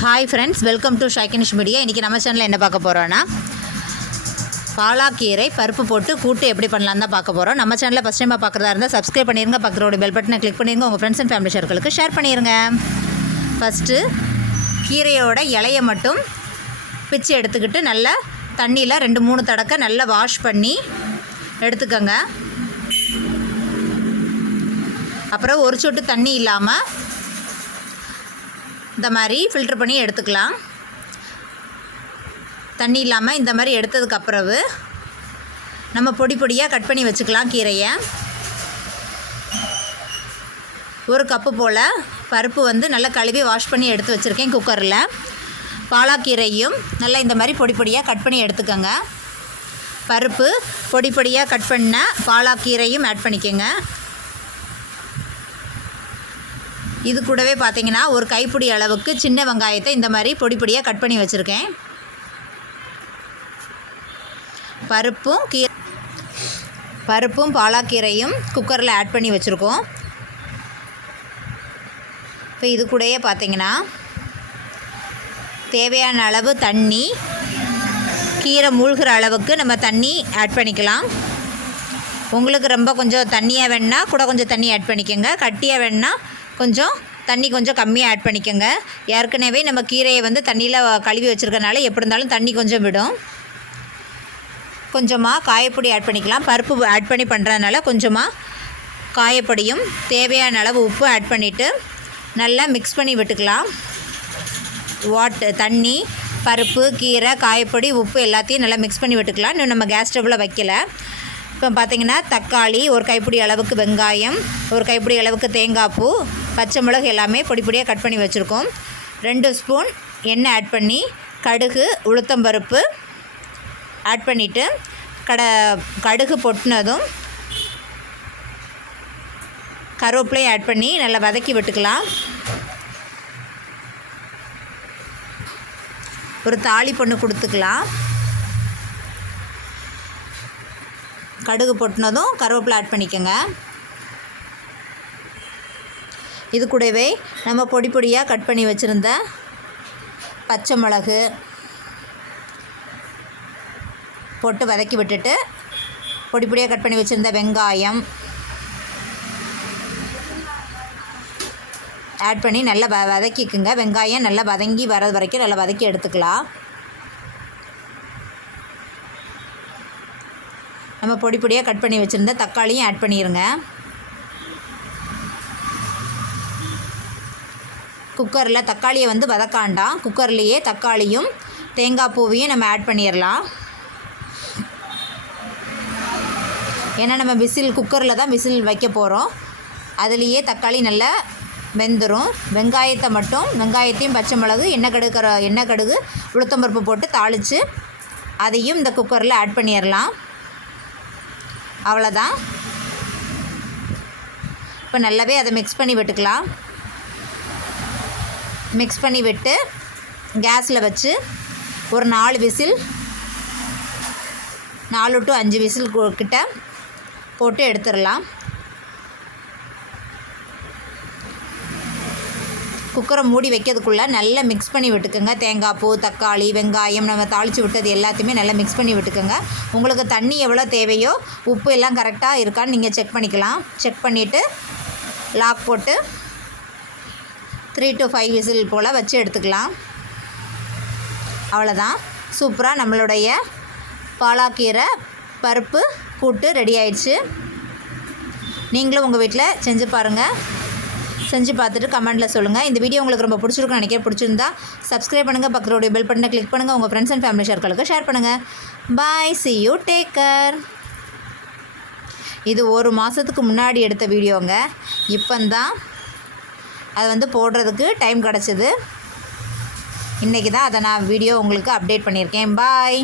Hi friends welcome to ஷைக்கனிஷ் media இன்றைக்கி நம்ம சேனலில் என்ன பார்க்க போகிறோன்னா பாலாக்கீரை பருப்பு போட்டு கூட்டு எப்படி பண்ணலாம் தான் பார்க்க போகிறோம் நம்ம சேனலில் ஃபஸ்ட் டைமாக பார்க்குறதா இருந்தால் சப்ஸ்கிரைப் பண்ணிடுங்க பக்கத்தோட பெல் பட்டனை கிளிக் பண்ணிடுங்க உங்கள் ஃப்ரெண்ட்ஸ் அண்ட் ஃபேமிலி சர்க்கிளுக்கு ஷேர் பண்ணிடுங்க ஃபஸ்ட்டு கீரையோட இலையை மட்டும் பிச்சு எடுத்துக்கிட்டு நல்லா தண்ணியில் ரெண்டு மூணு தடக்க நல்லா வாஷ் பண்ணி எடுத்துக்கோங்க. அப்புறம் ஒரு சொட்டு தண்ணி இல்லாமல் இந்த மாதிரி ஃபில்ட்ரு பண்ணி எடுத்துக்கலாம். தண்ணி இல்லாமல் இந்த மாதிரி எடுத்ததுக்கு அப்புறவு நம்ம பொடி பொடியாக கட் பண்ணி வச்சுக்கலாம் கீரையை. ஒரு கப்பு போல் பருப்பு வந்து நல்லா கழுவி வாஷ் பண்ணி எடுத்து வச்சுருக்கேன் குக்கரில் பாலாக்கீரையும் நல்லா இந்த மாதிரி பொடி பொடியாக கட் பண்ணி எடுத்துக்கோங்க. பருப்பு பொடி பொடியாக கட் பண்ண பாலாக்கீரையும் ஆட் பண்ணிக்கோங்க. இது கூடவே பார்த்தீங்கன்னா ஒரு கைப்பிடி அளவுக்கு சின்ன வெங்காயத்தை இந்த மாதிரி பொடி பொடியாக கட் பண்ணி வச்சுருக்கேன். பருப்பும் கீ பருப்பும் பாலாக்கீரையும் குக்கரில் ஆட் பண்ணி வச்சுருக்கோம். இப்போ இது கூடயே பார்த்தீங்கன்னா தேவையான அளவு தண்ணி கீரை மூழ்கிற அளவுக்கு நம்ம தண்ணி ஆட் பண்ணிக்கலாம். உங்களுக்கு ரொம்ப கொஞ்சம் தண்ணியாக வேணுன்னா கூட கொஞ்சம் தண்ணி ஆட் பண்ணிக்கோங்க. கட்டியாக வேணுன்னா கொஞ்சம் தண்ணி கொஞ்சம் கம்மியாக ஆட் பண்ணிக்கோங்க. ஏற்கனவே நம்ம கீரையை வந்து தண்ணியில் கழுவி வச்சுருக்கனால எப்படி இருந்தாலும் தண்ணி கொஞ்சம் விடும். கொஞ்சமாக காயப்பொடி ஆட் பண்ணிக்கலாம். பருப்பு ஆட் பண்ணி பண்ணுறதுனால கொஞ்சமாக காயப்பொடியும் தேவையான அளவு உப்பு ஆட் பண்ணிவிட்டு நல்லா மிக்ஸ் பண்ணி விட்டுக்கலாம். வாட் தண்ணி பருப்பு கீரை காயப்பொடி உப்பு எல்லாத்தையும் நல்லா மிக்ஸ் பண்ணி விட்டுக்கலாம். இன்னும் நம்ம கேஸ் ஸ்டவ்வில் வைக்கல. இப்போ பார்த்திங்கன்னா தக்காளி ஒரு கைப்பிடி அளவுக்கு வெங்காயம் ஒரு கைப்பிடி அளவுக்கு தேங்காய் பூ பச்சை மிளகு எல்லாமே பொடி பொடியாக கட் பண்ணி வச்சுருக்கோம். ரெண்டு ஸ்பூன் எண்ணெய் ஆட் பண்ணி கடுகு உளுத்தம்பருப்பு ஆட் பண்ணிவிட்டு கட கடுகு பொட்டினதும் கருவேப்பிலையும் ஆட் பண்ணி நல்லா வதக்கி விட்டுக்கலாம். ஒரு தாளி பொண்ணு கொடுத்துக்கலாம். கடுகு பொட்டினதும் கருவேப்பிலை ஆட் பண்ணிக்கோங்க. இது கூடவே நம்ம பொடி பொடியாக கட் பண்ணி வச்சுருந்த பச்சை மிளகு போட்டு வதக்கி விட்டுட்டு பொடி பொடியாக கட் பண்ணி வச்சுருந்த வெங்காயம் ஆட் பண்ணி நல்லா வ வதக்கிக்குங்க. வெங்காயம் நல்லா வதங்கி வர வரைக்கும் நல்லா வதக்கி எடுத்துக்கலாம். நம்ம பொடி பொடியாக கட் பண்ணி வச்சுருந்த தக்காளியும் ஆட் பண்ணிடுங்க குக்கரில் தக்காளியை வந்து வதக்காண்டாம். குக்கர்லேயே தக்காளியும் தேங்காய் பூவையும் நம்ம ஆட் பண்ணிடலாம் ஏன்னா நம்ம விசில் குக்கரில் தான் விசில் வைக்க போகிறோம் அதுலேயே தக்காளி நல்லா வெந்துடும் வெங்காயத்தை மட்டும் வெங்காயத்தையும் பச்சை மிளகு எண்ணெய் கடுக்கிற எண்ணெய் கடுகு உளுத்தம்பருப்பு போட்டு தாளித்து அதையும் இந்த குக்கரில் ஆட் பண்ணிடலாம் அவ்வளோதான் இப்போ நல்லாவே அதை மிக்ஸ் பண்ணி விட்டுக்கலாம். மிக்ஸ் பண்ணி விட்டு கேஸில் வச்சு ஒரு நாலு விசில் நாலு டு அஞ்சு விசில் கிட்ட போட்டு எடுத்துடலாம். குக்கரை மூடி வைக்கிறதுக்குள்ளே நல்லா மிக்ஸ் பண்ணி விட்டுக்கோங்க. தேங்காய் பூ தக்காளி வெங்காயம் நம்ம தாளித்து விட்டது எல்லாத்தையுமே நல்லா மிக்ஸ் பண்ணி விட்டுக்கோங்க. உங்களுக்கு தண்ணி எவ்வளோ தேவையோ உப்பு எல்லாம் கரெக்டாக இருக்கான்னு நீங்கள் செக் பண்ணிக்கலாம். செக் பண்ணிவிட்டு லாக் போட்டு த்ரீ டு ஃபைவ் விசில் போல் வச்சு எடுத்துக்கலாம். அவ்வளோதான் சூப்பராக நம்மளுடைய பாலாக்கீரை பருப்பு கூட்டு ரெடி ஆயிடுச்சு. நீங்களும் உங்கள் வீட்டில் செஞ்சு பாருங்கள் செஞ்சு பார்த்துட்டு கமெண்ட்டில் சொல்லுங்கள் இந்த வீடியோ உங்களுக்கு ரொம்ப பிடிச்சிருக்குன்னு நினைக்கிறேன். பிடிச்சிருந்தா சப்ஸ்கிரைப் பண்ணுங்கள் பக்கத்துடைய பெல் பட்டனை கிளிக் பண்ணுங்கள் உங்கள் ஃப்ரெண்ட்ஸ் அண்ட் ஃபேமிலி சர்க்கிளுக்கு ஷேர் பண்ணுங்கள் bye see you take care இது ஒரு மாதத்துக்கு முன்னாடி எடுத்த வீடியோங்க இப்போந்தான் அது வந்து போடுறதுக்கு டைம் கிடச்சிது. இன்றைக்கி தான் அதை நான் வீடியோ உங்களுக்கு அப்டேட் பண்ணியிருக்கேன். பாய்